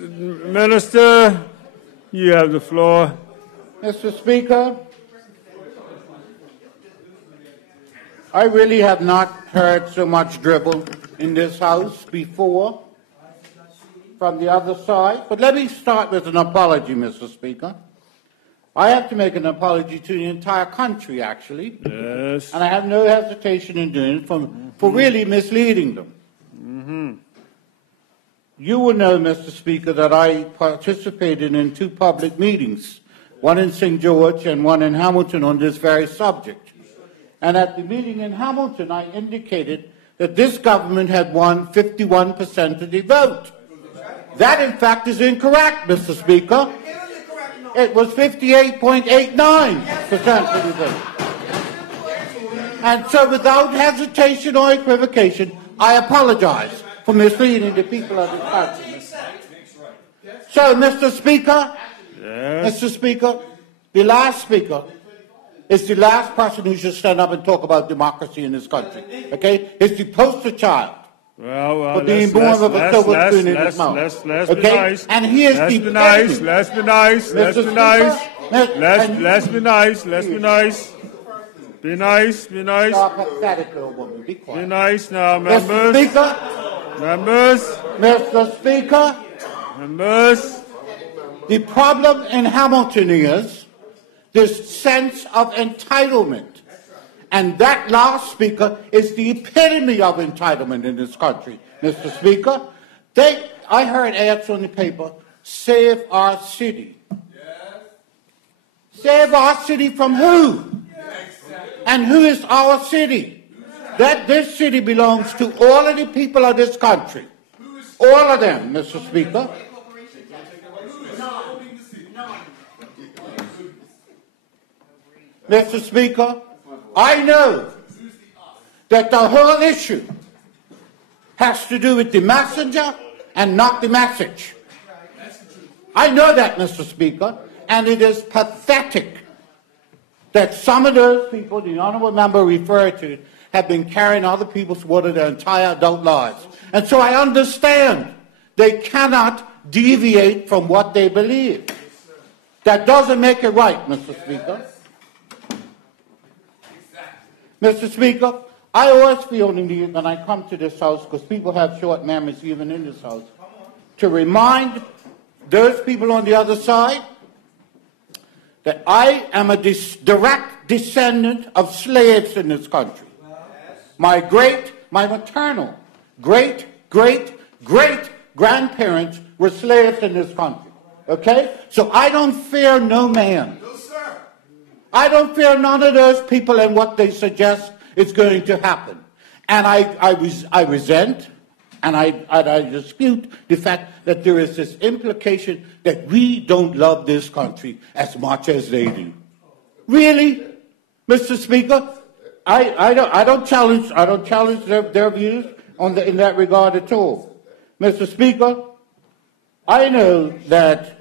Minister, you have the floor. Mr. Speaker, I really have not heard so much dribble in this House before from the other side. But let me start with an apology, Mr. Speaker. I have to make an apology to the entire country, actually. Yes. And I have no hesitation in doing it for really misleading them. You will know, Mr. Speaker, that I participated in 2 public meetings, one in St. George and one in Hamilton on this very subject. And at the meeting in Hamilton, I indicated that this government had won 51% of the vote. That, in fact, is incorrect, Mr. Speaker. It was 58.89% of the vote. And so, without hesitation or equivocation, I apologize for misleading the people of this country. So, Mr. Speaker, Mr. Speaker, the last speaker is the last person who should stand up and talk about democracy in this country. Okay? It's the poster child. Well, being born with a silver spoon in his mouth. Let's be okay? nice. And he is let's the be nice. Let's be nice. Let's be nice. Let's be nice. Let's be nice. Be nice. Be nice. Be nice now, members. Mr. Speaker. Members. Mr. Speaker. Members. The problem in Hamilton is this sense of entitlement. And that last speaker is the epitome of entitlement in this country, Mr. Speaker. I heard ads on the paper, save our city. Yes. Save our city from who? Yes. And who is our city? That this city belongs to all of the people of this country. All of them, Mr. Speaker. Mr. Speaker, I know that the whole issue has to do with the messenger and not the message. I know that, Mr. Speaker, and it is pathetic that some of those people the honourable member referred to have been carrying other people's water their entire adult lives. And so I understand they cannot deviate from what they believe. That doesn't make it right, Mr. Speaker. Mr. Speaker, I always feel the need when I come to this House, because people have short memories even in this House, to remind those people on the other side that I am a direct descendant of slaves in this country. My maternal, great-great-great-grandparents were slaves in this country. Okay? So I don't fear no man. I don't fear none of those people and what they suggest is going to happen. And I resent and I dispute the fact that there is this implication that we don't love this country as much as they do. Really, Mr. Speaker, I don't challenge their views in that regard at all. Mr. Speaker, I know that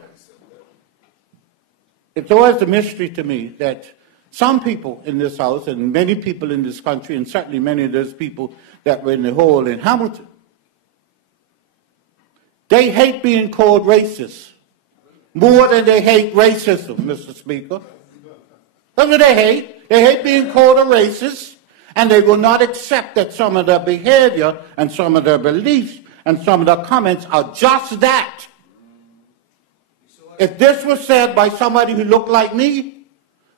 it's always a mystery to me that some people in this House and many people in this country, and certainly many of those people that were in the hall in Hamilton, they hate being called racist more than they hate racism, Mr. Speaker. That's what they hate. They hate being called a racist, and they will not accept that some of their behavior and some of their beliefs and some of their comments are just that. If this was said by somebody who looked like me,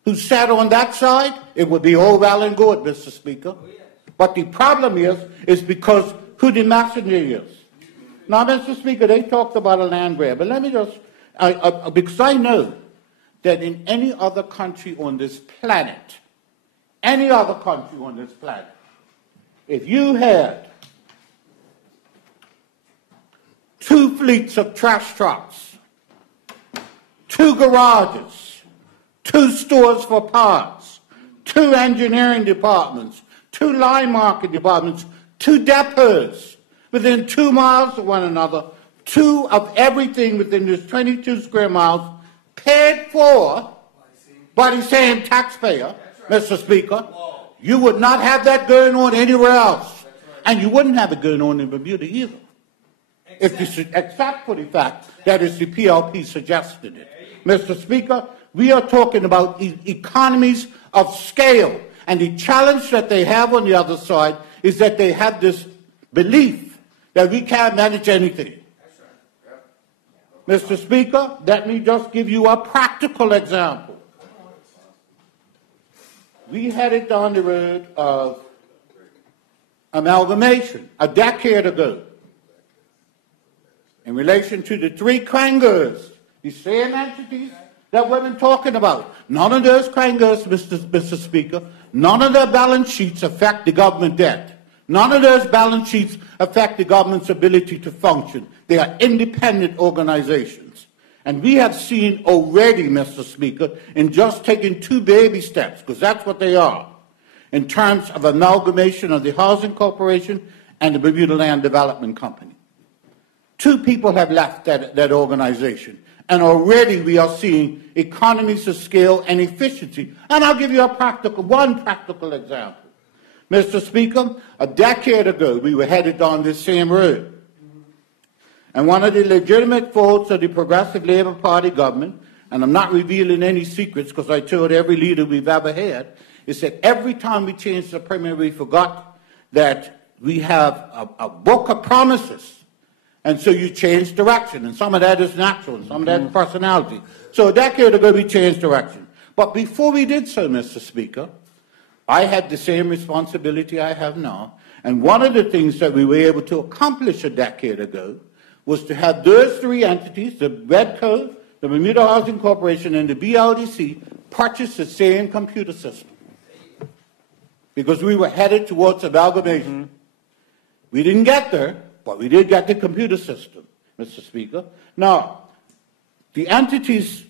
who sat on that side, it would be all well and good, Mr. Speaker. But the problem is because who the messenger is. Now, Mr. Speaker, they talked about a land grab, but let me just, because I know that in any other country on this planet, if you had 2 fleets of trash trucks, 2 garages, 2 stores for parts, 2 engineering departments, 2 line market departments, 2 depots within 2 miles of one another, 2 of everything within this 22 square miles, paid for by the same taxpayer, Mr. Speaker. You would not have that going on anywhere else. And you wouldn't have it going on in Bermuda either. except for the fact that it's the PLP suggested it. Mr. Speaker, we are talking about economies of scale, and the challenge that they have on the other side is that they have this belief that we can't manage anything. Mr. Speaker, let me just give you a practical example. We headed down the road of amalgamation a decade ago in relation to the three crangers, the same entities that we've been talking about. None of those crangers, Mr. Speaker, none of their balance sheets affect the government debt. None of those balance sheets affect the government's ability to function. They are independent organizations. And we have seen already, Mr. Speaker, in just taking 2 baby steps, because that's what they are, in terms of amalgamation of the Housing Corporation and the Bermuda Land Development Company. 2 people have left that organization, and already we are seeing economies of scale and efficiency. And I'll give you one practical example. Mr. Speaker, a decade ago we were headed down this same road. And one of the legitimate faults of the Progressive Labour Party government, and I'm not revealing any secrets because I told every leader we've ever had, is that every time we changed the premier, we forgot that we have a book of promises. And so you change direction. And some of that is natural, and some of that is personality. So a decade ago we changed direction. But before we did so, Mr. Speaker, I had the same responsibility I have now. And one of the things that we were able to accomplish a decade ago was to have those 3 entities, the Redco, the Bermuda Housing Corporation, and the BLDC, purchase the same computer system. Because we were headed towards amalgamation. We didn't get there, but we did get the computer system, Mr. Speaker. Now, the entities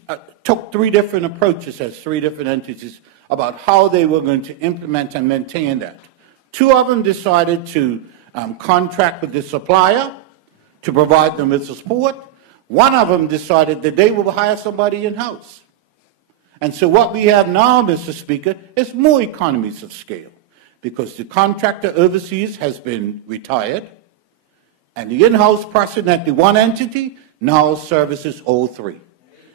took 3 different approaches as 3 different entities about how they were going to implement and maintain that. 2 of them decided to contract with the supplier to provide them with support. 1 of them decided that they will hire somebody in-house. And so what we have now, Mr. Speaker, is more economies of scale, because the contractor overseas has been retired, and the in-house person at the one entity now services all 3.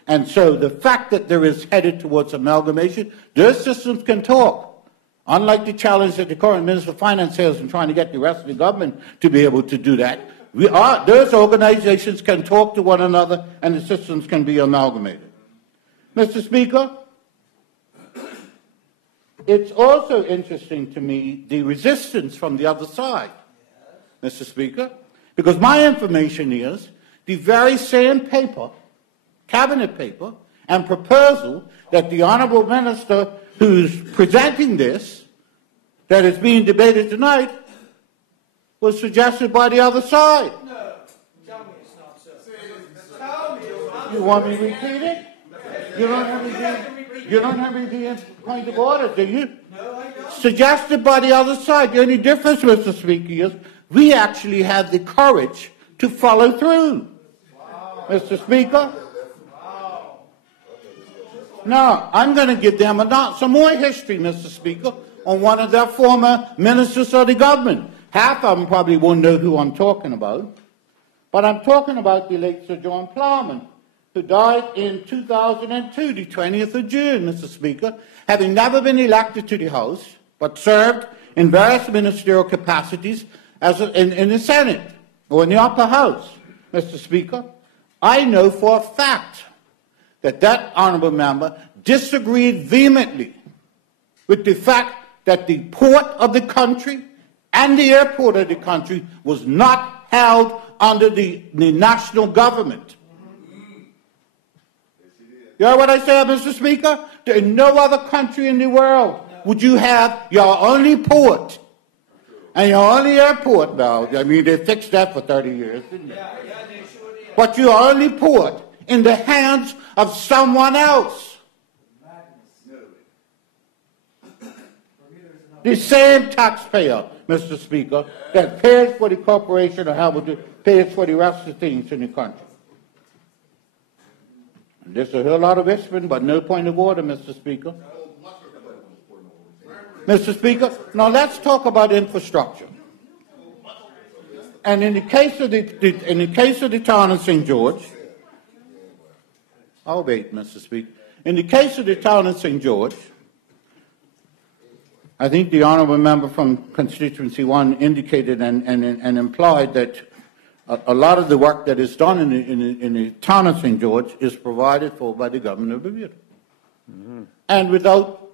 And so the fact that there is headed towards amalgamation, those systems can talk. Unlike the challenge that the current Minister of Finance has in trying to get the rest of the government to be able to do that, those organizations can talk to one another and the systems can be amalgamated. Mr. Speaker, it's also interesting to me the resistance from the other side, Mr. Speaker, because my information is the very same paper, cabinet paper, and proposal that the Honourable Minister who's presenting this, that is being debated tonight, was suggested by the other side. No, tell me it's not so. Tell me it's not. You want me to repeat it? You don't have me the point of order, do you? No, I don't. Suggested by the other side. The only difference, Mr. Speaker, is we actually have the courage to follow through. Wow. Mr. Speaker? Wow. Now, I'm going to give them some more history, Mr. Speaker, on one of their former ministers of the government. Half of them probably won't know who I'm talking about. But I'm talking about the late Sir John Plowman, who died in 2002, the 20th of June, Mr. Speaker, having never been elected to the House, but served in various ministerial capacities in the Senate or in the upper house, Mr. Speaker. I know for a fact that that honourable member disagreed vehemently with the fact that the port of the country and the airport of the country was not held under the national government. You heard what I said, Mr. Speaker? In no other country in the world would you have your only port and your only airport. Now, I mean, they fixed that for 30 years, didn't they? Yeah, they sure did. But your only port in the hands of someone else. The same taxpayer, Mr. Speaker, that pays for the corporation or however pays for the rest of the things in the country. And there's a whole lot of whispering, but no point of order, Mr. Speaker. Mr. Speaker, now let's talk about infrastructure. And in the case of the town of St. George, I'll wait, Mr. Speaker. In the case of the town of St. George, I think the honourable member from constituency 1 indicated and implied that a lot of the work that is done in the town of St. George is provided for by the government of Bermuda. Mm-hmm. And without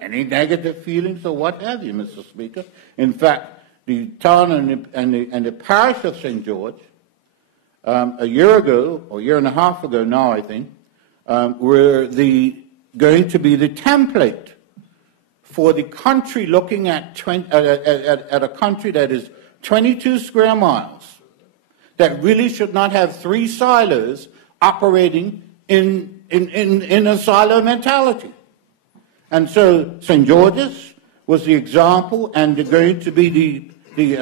any negative feelings or what have you, Mr. Speaker. In fact, the town and the parish of St. George, a year ago, or a year and a half ago now, I think, were going to be the template for the country looking at a country that is 22 square miles, that really should not have 3 silos operating in a silo mentality. And so St. George's was the example, and they're going to be the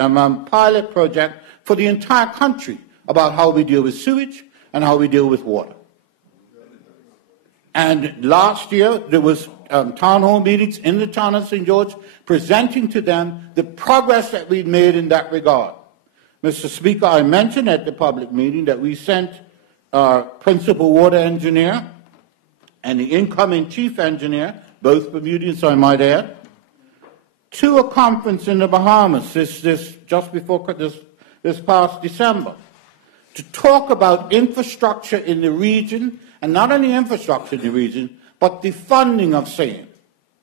pilot project for the entire country about how we deal with sewage and how we deal with water. And last year there was town hall meetings in the town of St. George presenting to them the progress that we've made in that regard. Mr. Speaker, I mentioned at the public meeting that we sent our principal water engineer and the incoming chief engineer, both Bermudians I might add, to a conference in the Bahamas just before this past December to talk about infrastructure in the region, and not only infrastructure in the region, but the funding of same.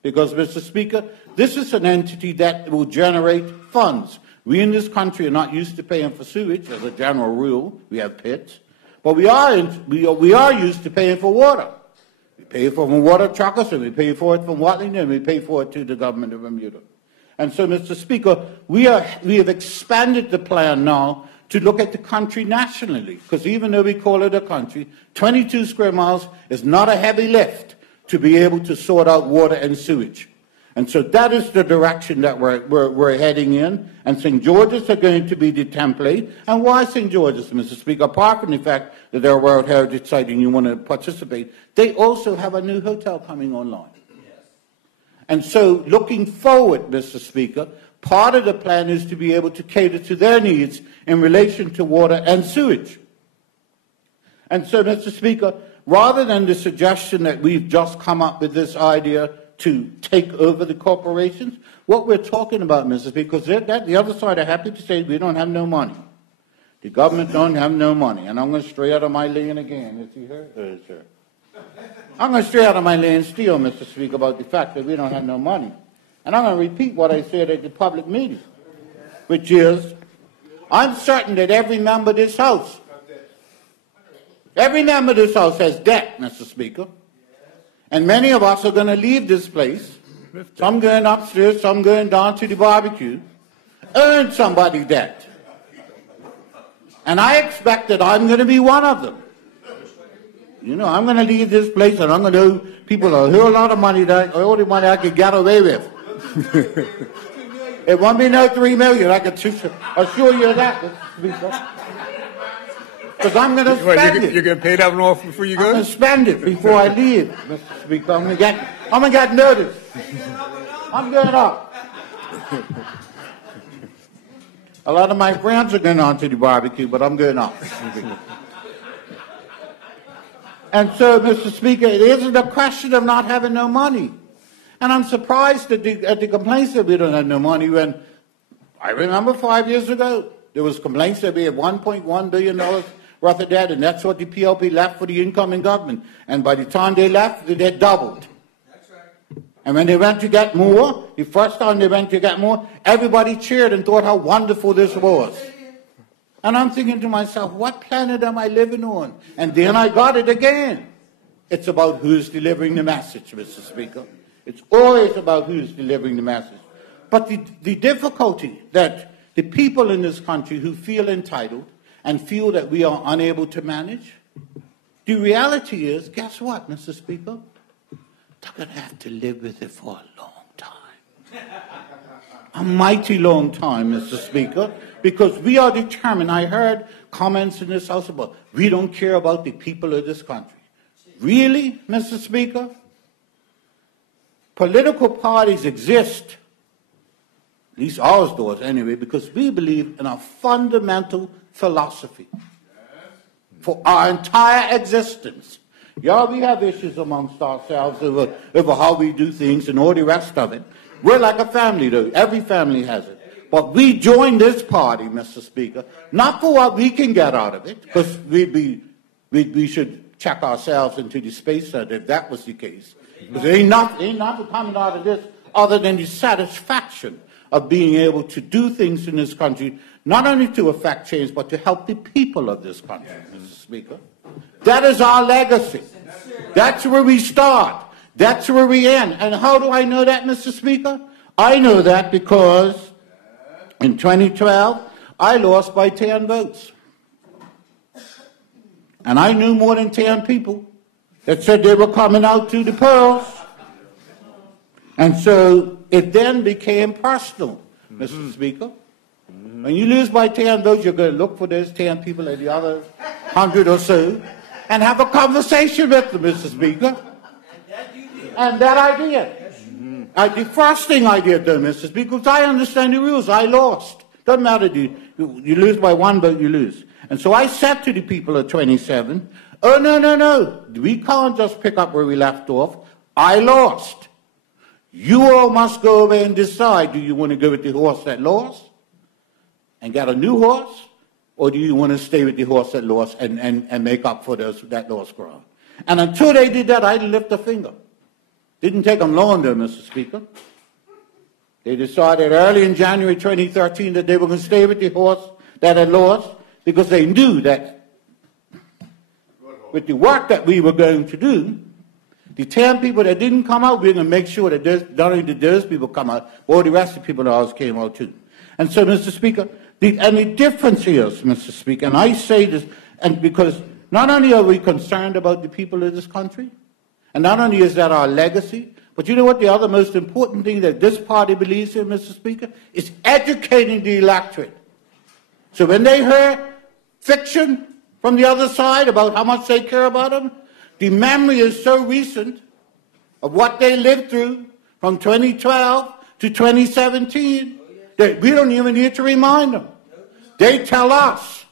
Because, Mr. Speaker, this is an entity that will generate funds. We in this country are not used to paying for sewage as a general rule. We have pits. But we are used to paying for water. We pay for it from water truckers, and we pay for it from Watling, and we pay for it to the government of Bermuda. And so, Mr. Speaker, we have expanded the plan now to look at the country nationally, because even though we call it a country, 22 square miles is not a heavy lift to be able to sort out water and sewage. And so that is the direction that we're heading in, and St. George's are going to be the template. And why St. George's, Mr. Speaker? Apart from the fact that they're a World Heritage Site and you want to participate, they also have a new hotel coming online. And so looking forward, Mr. Speaker, part of the plan is to be able to cater to their needs in relation to water and sewage. And so, Mr. Speaker, rather than the suggestion that we've just come up with this idea to take over the corporations, what we're talking about, Mr. Speaker, because the other side are happy to say we don't have no money. The government don't have no money. And I'm going to stray out of my lane again. Is he here? Is here. I'm going to stray out of my lane still, Mr. Speaker, about the fact that we don't have no money. And I'm going to repeat what I said at the public meeting, which is, I'm certain that every member of this House has debt, Mr. Speaker. And many of us are going to leave this place, some going upstairs, some going down to the barbecue, earn somebody debt. And I expect that I'm going to be one of them. You know, I'm going to leave this place and I'm going to owe people a whole lot of money, all the money I could get away with. It won't be no $3 million, I can assure you of that, Mr. Speaker. Because I'm going to spend it. You're going to pay that one off before you go? I'm going to spend it before I leave, Mr. Speaker. I'm going to get notice. I'm going up. A lot of my friends are going on to the barbecue, but I'm going up. And so, Mr. Speaker, it isn't a question of not having no money. And I'm surprised at the complaints that we don't have no money when I remember 5 years ago, there was complaints that we had $1.1 billion worth of debt, and that's what the PLP left for the incoming government. And by the time they left, it had doubled. That's right. And when they went to get more, the first time they went to get more, everybody cheered and thought how wonderful this was. And I'm thinking to myself, what planet am I living on? And then I got it again. It's about who's delivering the message, Mr. Speaker. It's always about who's delivering the message. But the difficulty that the people in this country who feel entitled and feel that we are unable to manage, the reality is, guess what, Mr. Speaker? They're going to have to live with it for a long time. A mighty long time, Mr. Speaker, because we are determined. I heard comments in this House about, we don't care about the people of this country. Really, Mr. Speaker? Political parties exist at least ours does anyway, because we believe in a fundamental philosophy for our entire existence. Yeah, we have issues amongst ourselves over how we do things and all the rest of it. We're like a family, though. Every family has it. But we joined this party, Mr. Speaker, not for what we can get out of it, because we should check ourselves into the space center if that was the case. Because there ain't nothing coming out of this other than the satisfaction of being able to do things in this country, not only to affect change, but to help the people of this country, Mr. Speaker. That is our legacy. That's where we start. That's where we end. And how do I know that, Mr. Speaker? I know that because in 2012, I lost by 10 votes. And I knew more than 10 people that said they were coming out to the polls. And so it then became personal, Mr. Speaker. When you lose by 10 votes, you're going to look for those 10 people and the other 100 or so and have a conversation with them, Mr. Speaker. And that I did. The first thing I did, though, Mr. Speaker, because I understand the rules. I lost. Doesn't matter. You lose by 1 vote, you lose. And so I said to the people of 27, oh, no. We can't just pick up where we left off. I lost. You all must go away and decide, do you want to go with the horse that lost and get a new horse, or do you want to stay with the horse that lost and make up for that lost ground? And until they did that, I didn't lift a finger. Didn't take them long, though, Mr. Speaker. They decided early in January 2013 that they were going to stay with the horse that had lost because they knew that with the work that we were going to do, the 10 people that didn't come out, we were going to make sure that not only did those people come out, but all the rest of the people ours came out too. And so, Mr. Speaker, the difference is, Mr. Speaker, and I say this, and because not only are we concerned about the people of this country, and not only is that our legacy, but you know what the other most important thing that this party believes in, Mr. Speaker, is educating the electorate. So when they hear fiction from the other side about how much they care about them, the memory is so recent of what they lived through from 2012 to 2017 that we don't even need to remind them. They tell us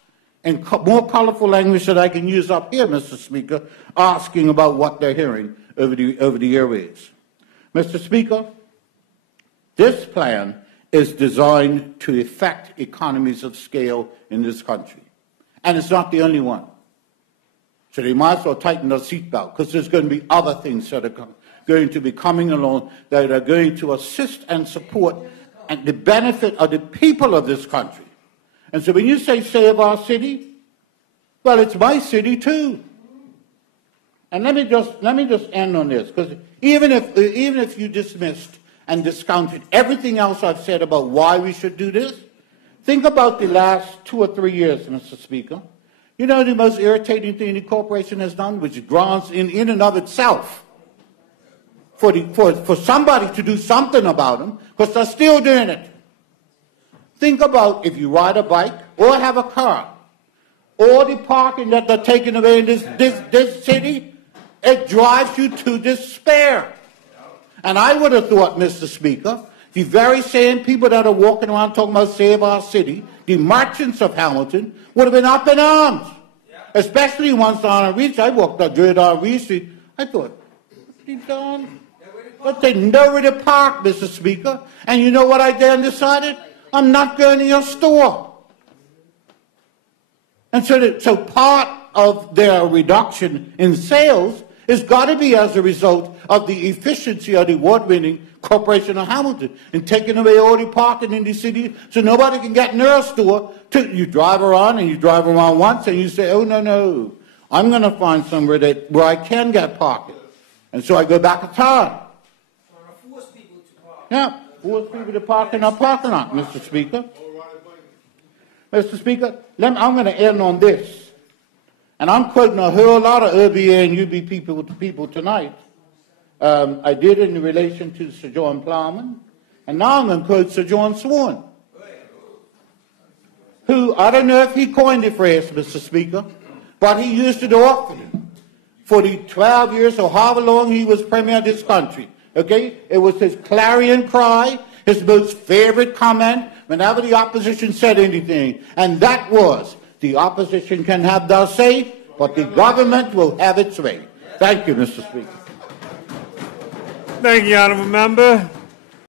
in more colorful language that I can use up here, Mr. Speaker, asking about what they're hearing over the airwaves. Mr. Speaker, this plan is designed to effect economies of scale in this country. And it's not the only one. So they might as well tighten their seatbelt, because there's going to be other things that are going to be coming along that are going to assist and support and the benefit of the people of this country. And so when you say save our city, well, it's my city too. And let me just end on this, because even if you dismissed and discounted everything else I've said about why we should do this, think about the last 2 or 3 years, Mr. Speaker. You know the most irritating thing the corporation has done, which grounds in and of itself for somebody to do something about them, because they're still doing it. Think about if you ride a bike or have a car, all the parking that they're taking away in this city, it drives you to despair. And I would have thought, Mr. Speaker, the very same people that are walking around talking about save our city, the merchants of Hamilton, would have been up in arms. Especially once on a reach. I walked up Dread on Reed Street. I thought, what have you done? But they know where to park, Mr. Speaker. And you know what I then decided? I'm not going to your store. And so part of their reduction in sales has got to be as a result of the efficiency of the award-winning Corporation of Hamilton and taking away all the parking in the city so nobody can get near a store. You drive around and you drive around once and you say, oh, no, I'm going to find somewhere where I can get parking. And so I go back to town. Force people to park. Yeah, force people to park in our parking lot, Mr. Speaker. Mr. Speaker, I'm going to end on this. And I'm quoting a whole lot of OBA and UB people tonight. I did in relation to Sir John Plowman. And now I'm going to quote Sir John Swan, who, I don't know if he coined the phrase, Mr. Speaker, but he used it often for the 12 years or however long he was Premier of this country. Okay? It was his clarion cry. his most favorite comment whenever the opposition said anything, and that was, the opposition can have their say, but the government will have its way. Thank you, Mr. Speaker. Thank you, honourable member.